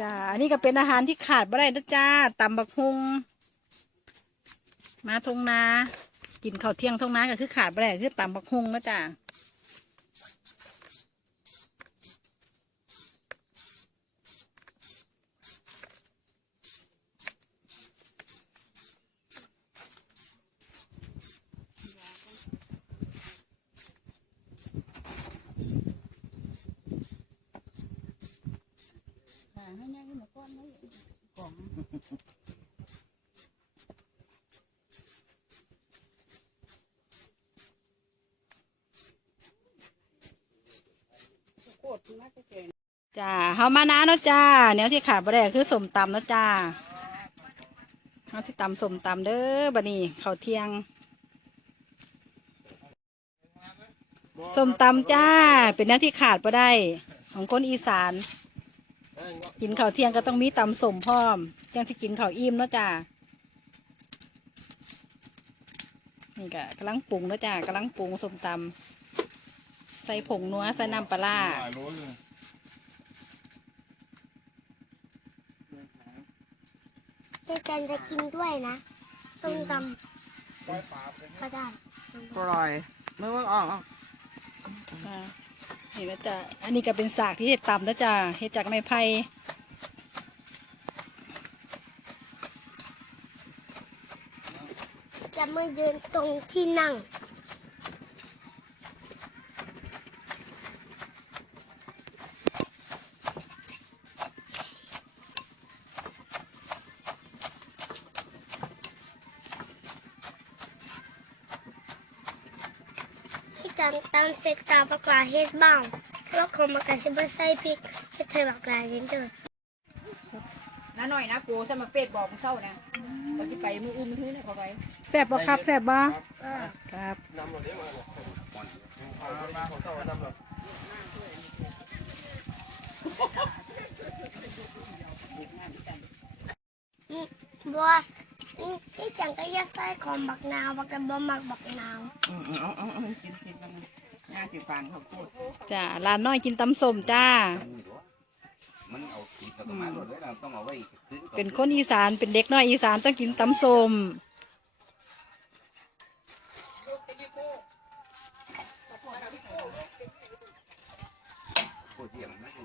จ้าอันนี้ก็เป็นอาหารที่ขาดไม่ได้นะจ้าตำบักฮุงมาทงนา กินข้าวเที่ยงทงนาก็คือขาดไม่ได้คือตำบักฮุงนะจ้า จ้าเฮามานะเนาะจ้าแนวที่ขาดบ่ได้คือสมตำเนาะจ้าเฮาสิตำสมตำเด้อบัดนี้ข้าวเที่ยงสมตำจ้า เป็นแนวที่ขาดบ่ได้ ของคนอีสาน กินข้าวเที่ยงก็ต้องมีตำสมพร้อมจังที่กินข้าวอิ่มเนาะจ้านี่ก็กำลังปรุงเนาะจ้ากำลังปรุงสมตำใส่ผงนัวใส่น้ำปลาร้าเจ๊จันจะกินด้วยนะส้มตำก็ได้ปล่อย ไม่ว่าออกอ่า นี่นะจ๊ะอันนี้ก็เป็นสากที่เห็ดตำนะจ๊ะเห็ดจากไม้ไผ่จะไม่เดินตรงที่นั่ง จันตามเสร็จตาประกาเฮ็ดบ้างแล้วคงมากระชิบใส่พริกให้เธอบักลายนิดเดียวน้าหน่อยนะโกสมัครเป็ดบอกเศร้านะเราจะไปมืออุ้มมือถือเนี่ยขาไปแซ่บบ่ครับแซ่บบ่ครับอืมบัวอื มที่จังก็ยัดใส่ของบักนาวบักกระบอมบักบักนาวอืมอาเอาเอากินกินกันง่ายสิฟังเขาพูดจ้ะร้านน้อยกินตำส้มจ้า มันเอาขีดกับตัวมาหมดเลยเราต้องเอาไว้ขึ้นก่อเป็นคนอีสานเป็นเด็กน้อยอีสานต้องกินตำส้มพูดเยี่ยมมันไ